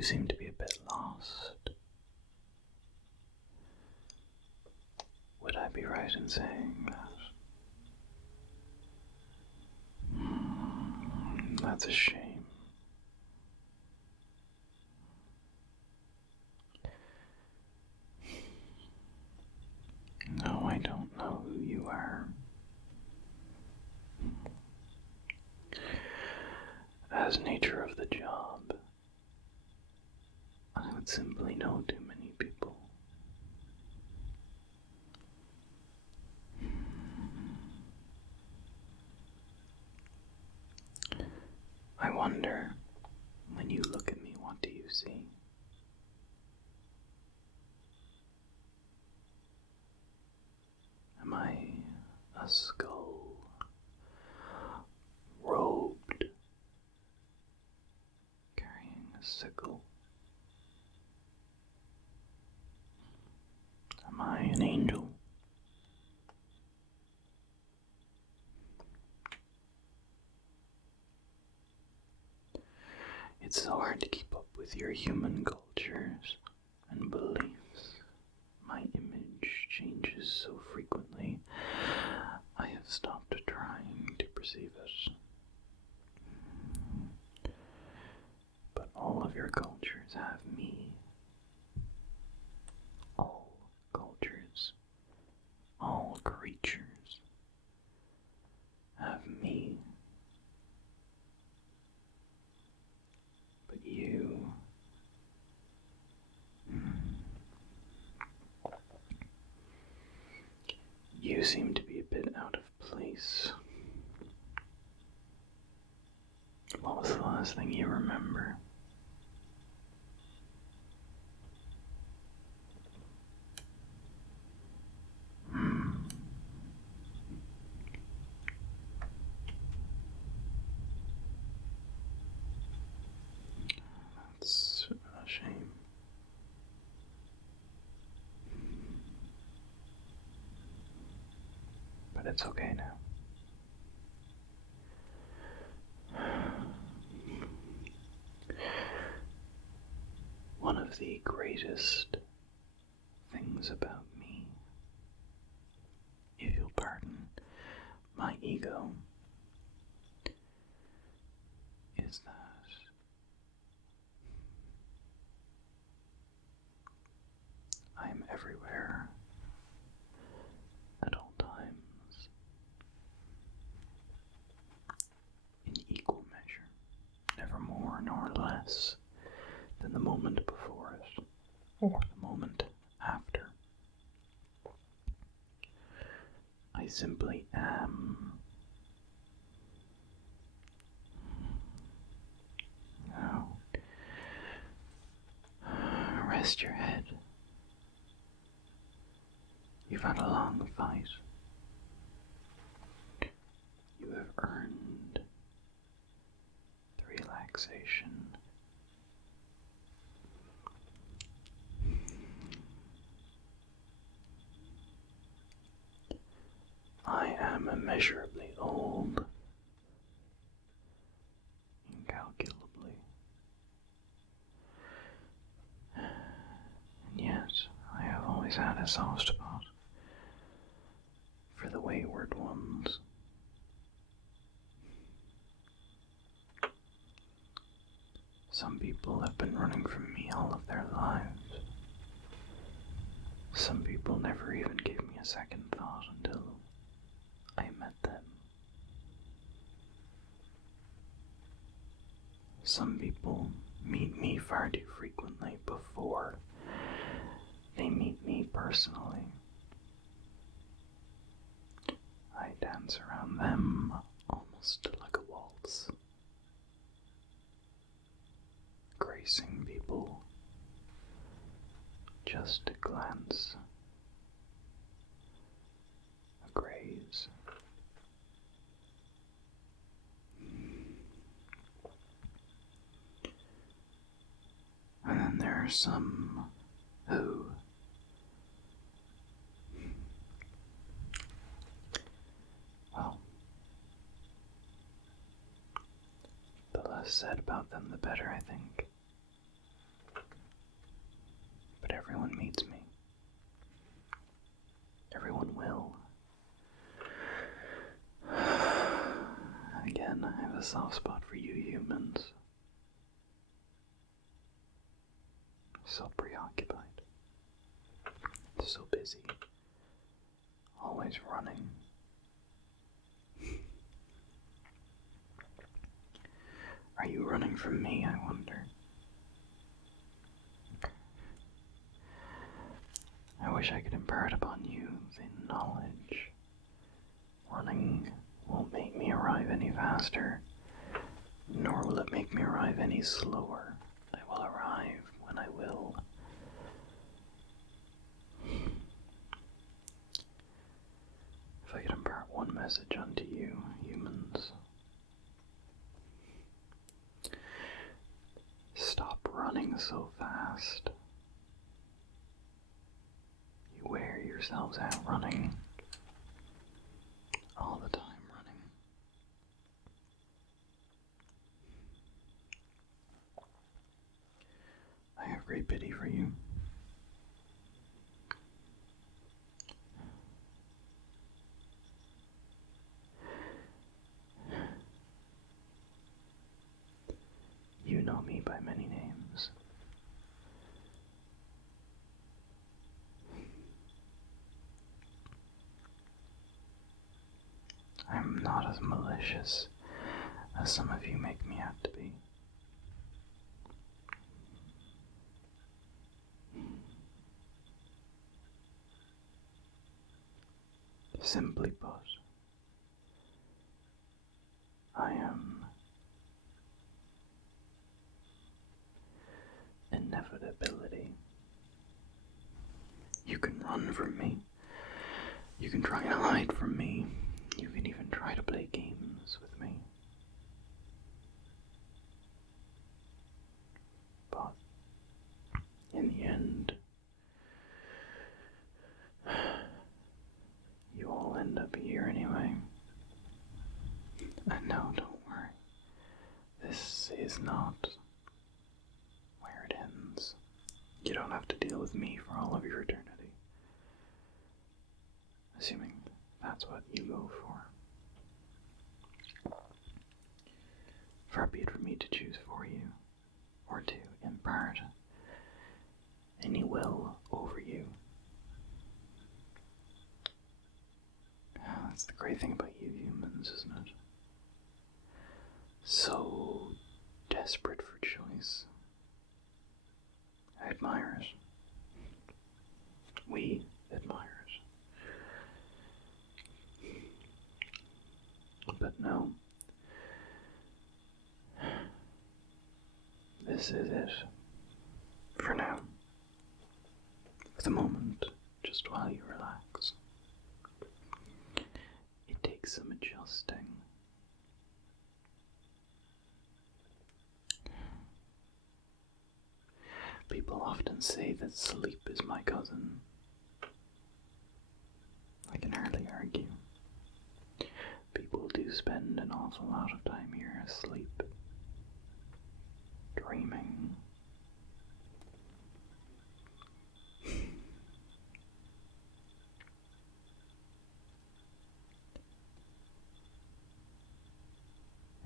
You seem to be a bit lost. Would I be right in saying that? That's a shame. No, I don't know who you are. As nature of the job, I would simply know too many people. I wonder, when you look at me, what do you see? Am I a skull, robed, carrying a sickle? Am I an angel? It's so hard to keep up with your human cultures and beliefs. My image changes so frequently, I have stopped trying to perceive it. But all of your cultures have me. All cultures, all creatures have me. But you seem to be a bit out of place. What was the last thing you remember? That's a shame. But it's okay now. One of the greatest things about me, if you'll pardon my ego, is that I am everywhere at all times in equal measure, never more nor less than the moment before it or the moment after. I simply am. Now, rest your head. You've had a long fight. You have earned the relaxation. I am immeasurably old, incalculably, and yet I have always had a soft spot for the wayward ones. Some people have been running from me all of their lives. Some people never even gave me a second thought until I met them. Some people meet me far too frequently before they meet me personally. I dance around them almost like a waltz, gracing people just a glance, a graze. And then there are some who, well, the less said about them, the better, I think. again, I have a soft spot for you humans. So preoccupied. So busy. Always running. Are you running from me, I wonder? I wish I could impart upon you the knowledge. Running won't make me arrive any faster, nor will it make me arrive any slower. I will arrive when I will. If I could impart one message unto you, humans, stop running so fast. You wear yourselves out running. All the time running. I have great pity for you. You know me by many names. I'm not as malicious as some of you make me out to be. Simply put, I am inevitability. You can run from me. You can try and hide from me. You can even try to play games with me. But in the end, you all end up here anyway. And no, don't worry. This is not where it ends. You don't have to deal with me for all of your eternity. Assuming that's what you go for. Far be it for me to choose for you, or to impart any will over you. That's the great thing about you humans, isn't it? So desperate for choice. I admire it. We admire it. But no. This is it. For now. For the moment, just while you relax. It takes some adjusting. People often say that sleep is my cousin. I can hardly argue. People do spend an awful lot of time here asleep, dreaming.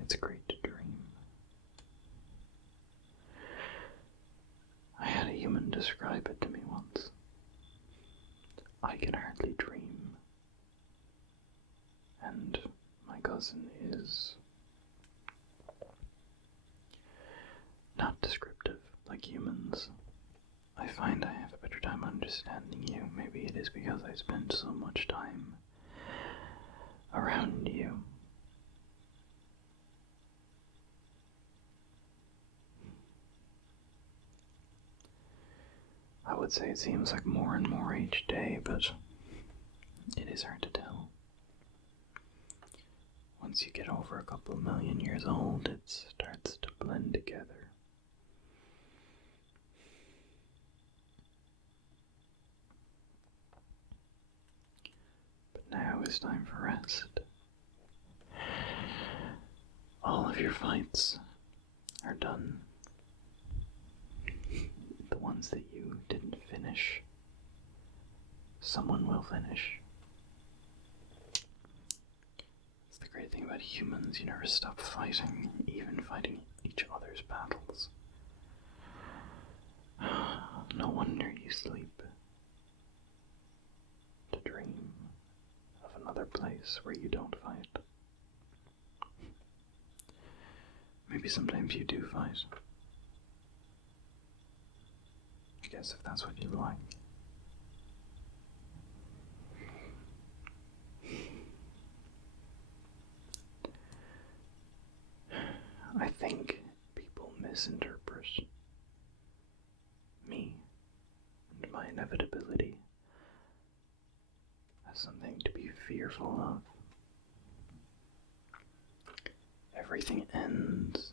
It's great to dream. I had a human describe it to me once. I can hardly dream. And my cousin is not descriptive like humans. I find I have a better time understanding you. Maybe it is because I spend so much time around you. I would say it seems like more and more each day, but it is hard to tell. Once you get over a couple million years old, it starts to blend together. But now is time for rest. All of your fights are done. The ones that you didn't finish, someone will finish. It's the great thing about humans, you never stop fighting, even fighting each other's battles. No wonder you sleep. To dream of another place where you don't fight. Maybe sometimes you do fight. I guess if that's what you like. I think people misinterpret me and my inevitability as something to be fearful of. Everything ends,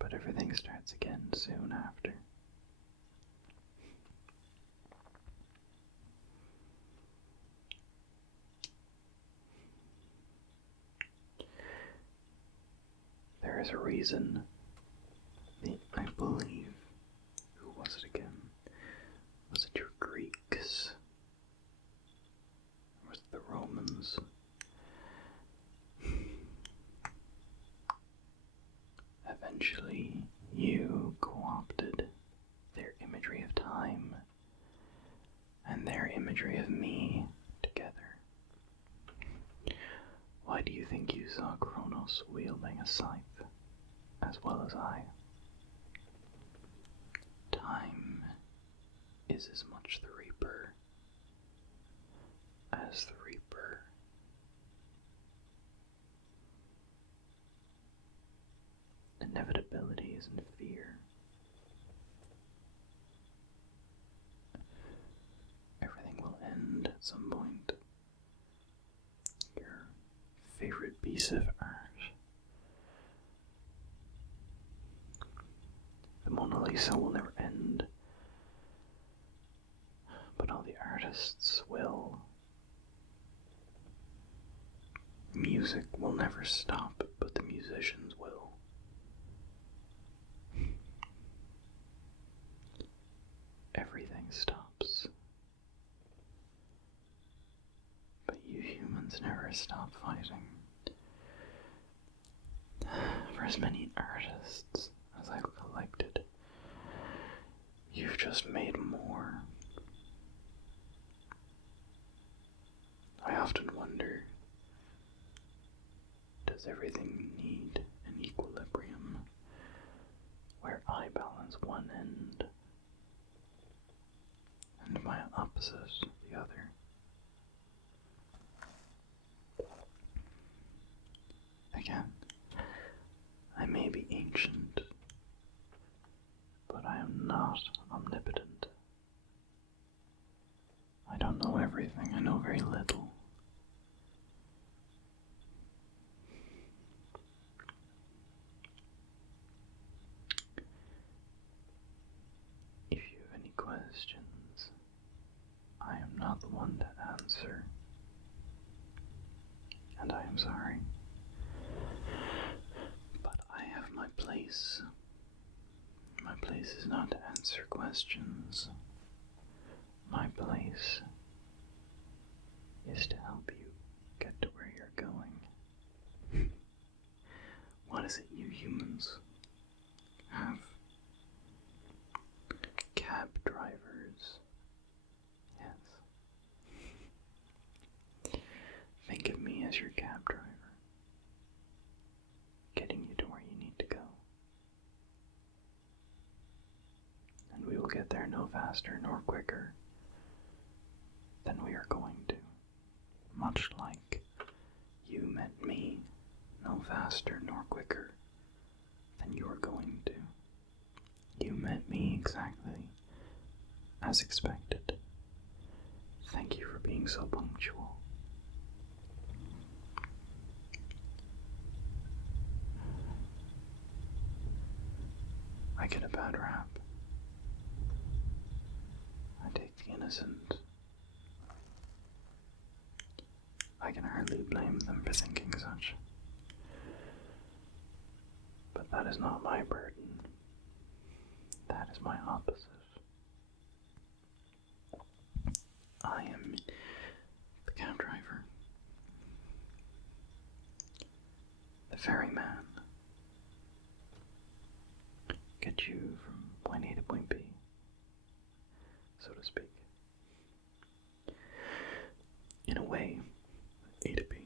but everything starts again soon after. There is a reason, I believe, who was it again? Was it your Greeks? Or was it the Romans? Eventually, you co-opted their imagery of time and their imagery of me together. Why do you think you saw Kronos wielding a scythe as well as I? Time is as much the Reaper as the Reaper. Inevitability isn't fear. Everything will end at some point. Your favorite piece of art. The Mona Lisa will never end, but all the artists will. Music will never stop, but the musicians will. Everything stops. But you humans never stop fighting. For as many artists as I've collected, you've just made more. I often wonder, does everything need an equilibrium where I balance one end and my opposite the other? Again, I may be ancient, but I am not omnipotent. I don't know everything, I know very little. If you have any questions, I am not the one to answer, and I am sorry. But I have my place. My place is not to answer questions. My place is to help you get to where you're going. What is it you humans have? Cab drivers. Yes. Think of me as your cab driver, getting you to where you need to go. And we will get there no faster nor quicker than we are going to. Much like you met me, no faster nor quicker than you are going to. You met me exactly as expected. Thank you for being so punctual. I get a bad rap. I take the innocent. I can hardly blame them for thinking such. But that is not my burden. That is my opposite. I am the cab driver. the ferryman get you from point A to point B, so to speak. In a way, A to B.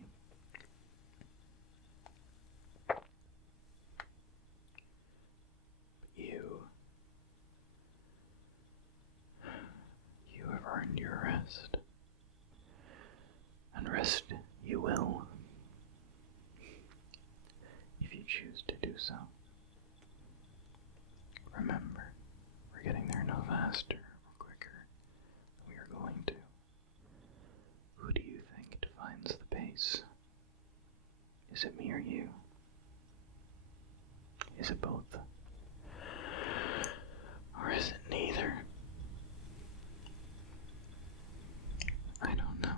You have earned your rest, and rest you will, if you choose to do so. Remember, we're getting there no faster or quicker than we are going to. Who do you think defines the pace? Is it me or you? Is it both? Or is it neither? I don't know.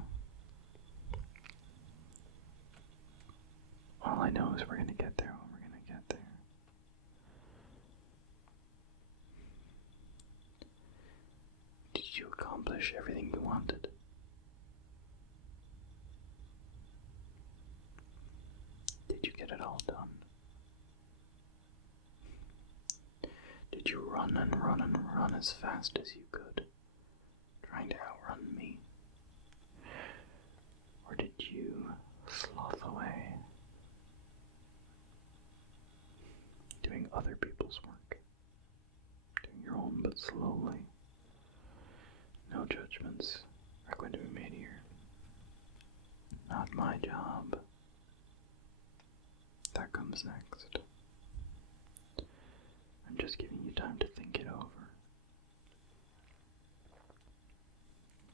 All I know is we're gonna get there when we're gonna get there. Did you accomplish everything you wanted? Did you get it all done? Did you run and run and run as fast as you could, trying to outrun me? Or did you sloth away, doing other people's work, doing your own but slowly? No judgments are going to be made here. Not my job. That comes next. I'm just giving you time to think it over.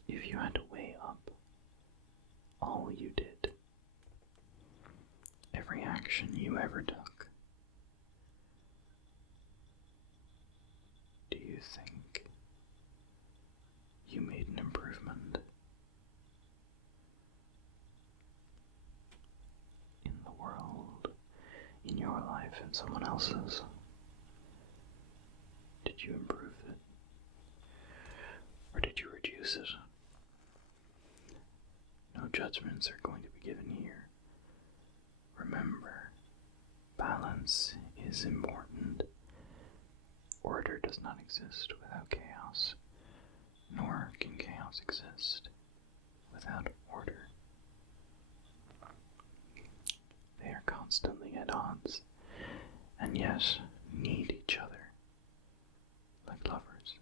If you had to weigh up all you did, every action you ever took, do you think you made an improvement in the world, in your life, and someone else's? Did you improve it? Or did you reduce it? No judgments are going to be given here. Remember, balance is important. Order does not exist without chaos, nor can chaos exist without order. They are constantly at odds, and yet need each other, like lovers.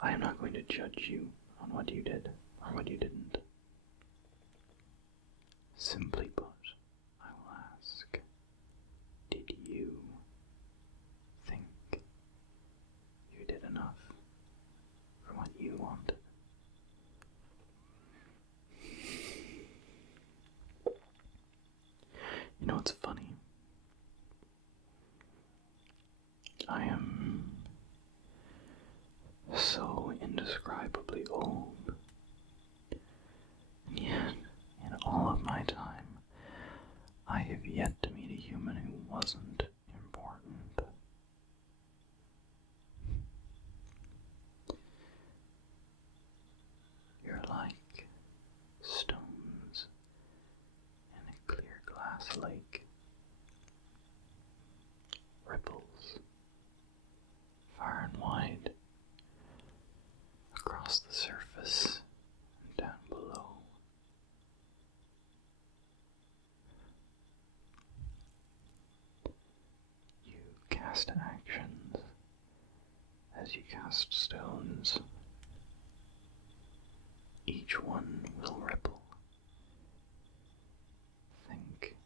I am not going to judge you on what you did or what you didn't. Simply put, I will ask, did you think you did enough for what you wanted? You know what's funny? I am so indescribably old, and yet, in all of my time, I have yet to meet a human who wasn't important. You're like stones in a clear glass lake. Ripples, far and wide, across the surface and down below. You cast actions as you cast stones. Each one will ripple. Think,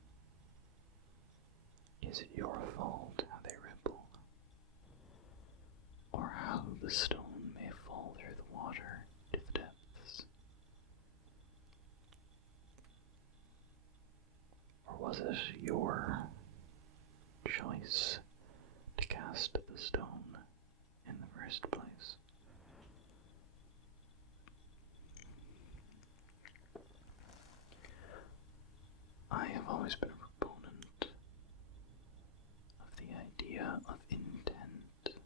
is it your fault how they ripple? Or how the stone may fall through the water to the depths? Or was it your choice to cast the stone in the first place? I have always been a proponent of the idea of intent.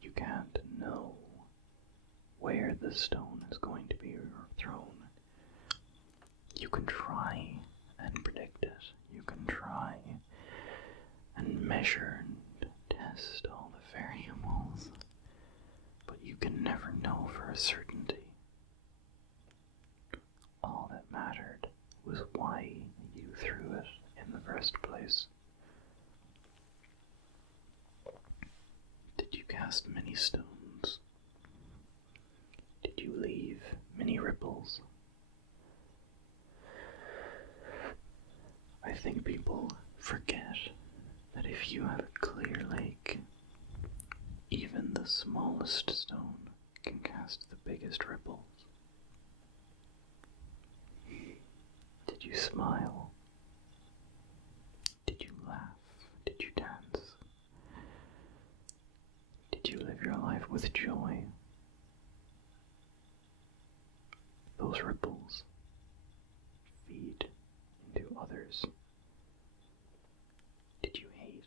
You can't know where the stone You can try and predict it. You can try and measure and test all the variables, but you can never know for a certainty. All that mattered was why you threw it in the first place. Did you cast many stones? Did you leave many ripples? I think people forget that if you have a clear lake, even the smallest stone can cast the biggest ripples. Did you smile? Did you laugh? Did you dance? Did you live your life with joy? Those ripples feed into others. Did you hate?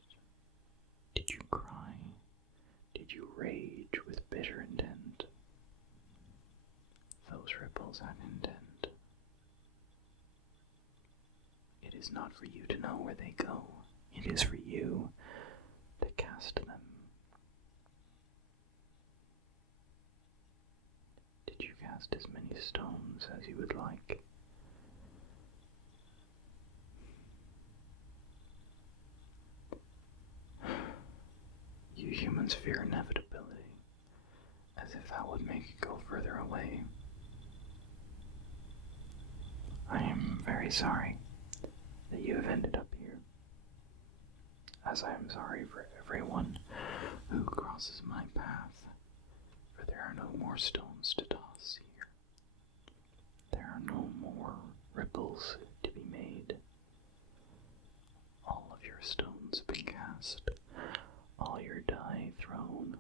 Did you cry? Did you rage with bitter intent? Those ripples have intent. It is not for you to know where they go. It is for you to cast them. Did you cast as many stones as you would like? You humans fear inevitability, as if that would make it go further away. I am very sorry that you have ended up here, as I am sorry for everyone who crosses my path, for there are no more stones to toss here. There are no more ripples to be made. All of your stones have been cast, all your die thrown.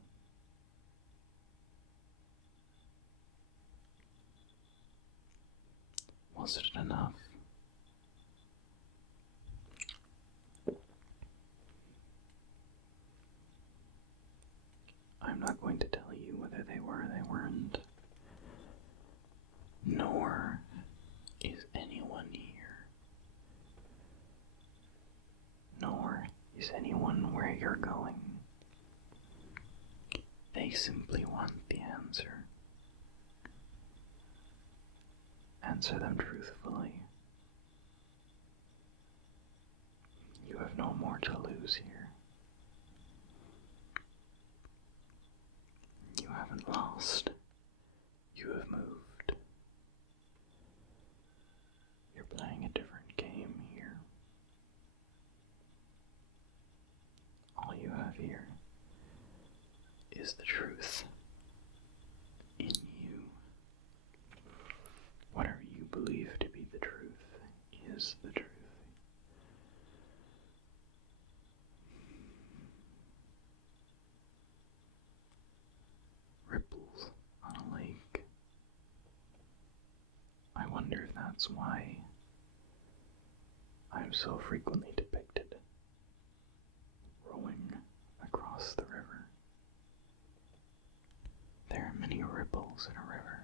Was it enough? I'm not going to tell you whether they were or they weren't. Nor is anyone here. Nor is anyone where you're going. They simply want the answer. Answer them truthfully. You have no more to lose here. You haven't lost. You have moved. You're playing a different game here. All you have here is the truth in you. Whatever you believe to be the truth is the truth. Ripples on a lake. I wonder if that's why I'm so frequently depicted rowing across the river. There are many ripples in a river.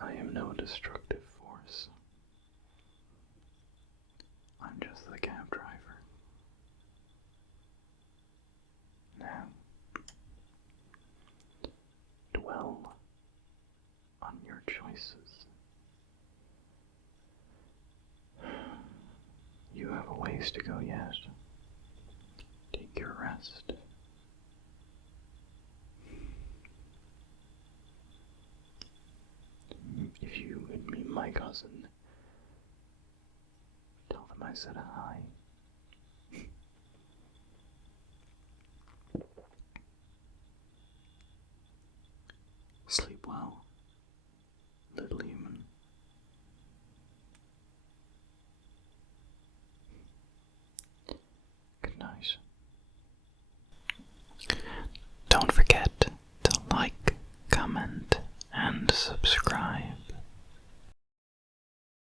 I am no destructive force. I'm just the cab driver. Now, dwell on your choices. You have a ways to go yet. Take your rest. If you would meet my cousin, tell them I said hi.